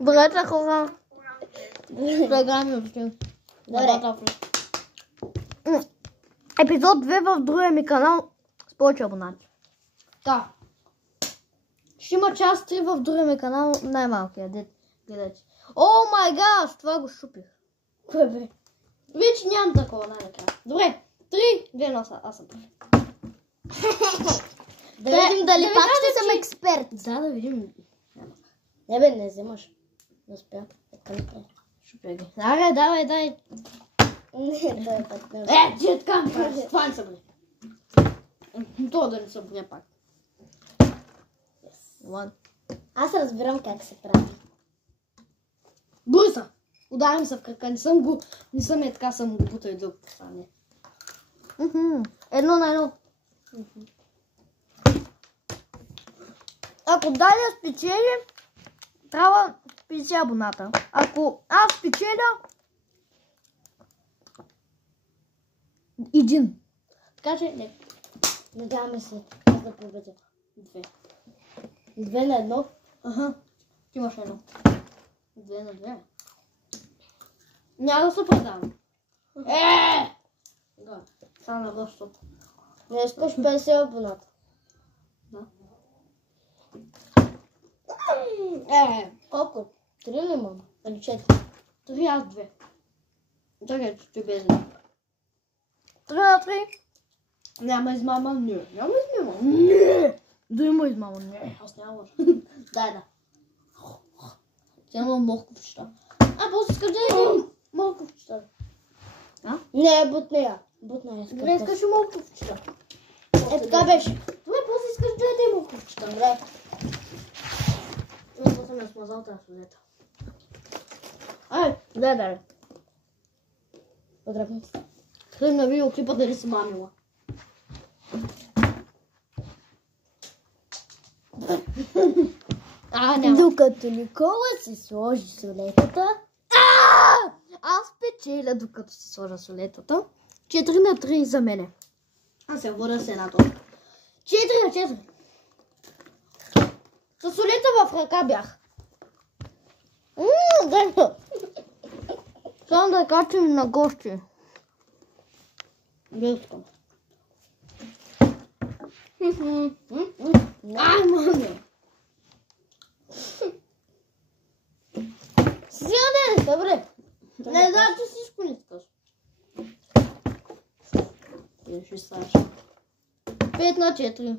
Бъдете хора. Предлагаме още. Епизод 2 в другия ми канал с повече абонати. Да. Ще има част 3 в другия ми канал, най-малкия. Гледайте. О май гад, това го шупих. Кое бе? Вече нямам такова най-накрая. Добре, 3, 2, 1, аз съм прав. Да видим дали пак ще съм експерт. Да видим. Не бе, не вземаш. Не успя. Шупя ги. Давай. Не, той пак не. Ти така ми правиш. Това не събре. Това да не събре пак. Аз разбирам как се прави. Бърза! Ударим се в крака. Не съм е така, съм го бутал и дълго стане. 1-1. Ако Далия спечели, трябва 50 абоната. Ако аз спечеля, 1. Така че не. Надяваме се, аз да победя. 2. 2 на 1. Аха. Ти имаш 1. 2 на 2. Няма да се предавам. Да. Стана доста. Не искаш 50 абоната. Да. Колко? 3 ли имам? Или 4? 3 аз 2. Чакай, че ти без 3 на 3. Няма измама? Не. Няма измама? Не. Да има измама? Не. Аз няма. Да. Тя има морковчета. После искаш да има морковчета. Не, бутнея. Бутнея. Добре, искаш и морковчета. Така беше. Добре, после искаш да яде морковчета. Добре. Чувам, съм я смазал тази солета. Дай. Подробно. Тръгна на видеоклипа дали си мамила. Няма. Докато Никола си сложи солетата. Аз печеля докато си сложа солетата. 4 на 3 за мене. Аз се вода с едната. 4 на 4. Със солета в ръка бях. Само да качим на гости. Гъскам. Маме! Силен, добре. Не знам, че всичко не искаш. Ще ставаш. 5 на 4.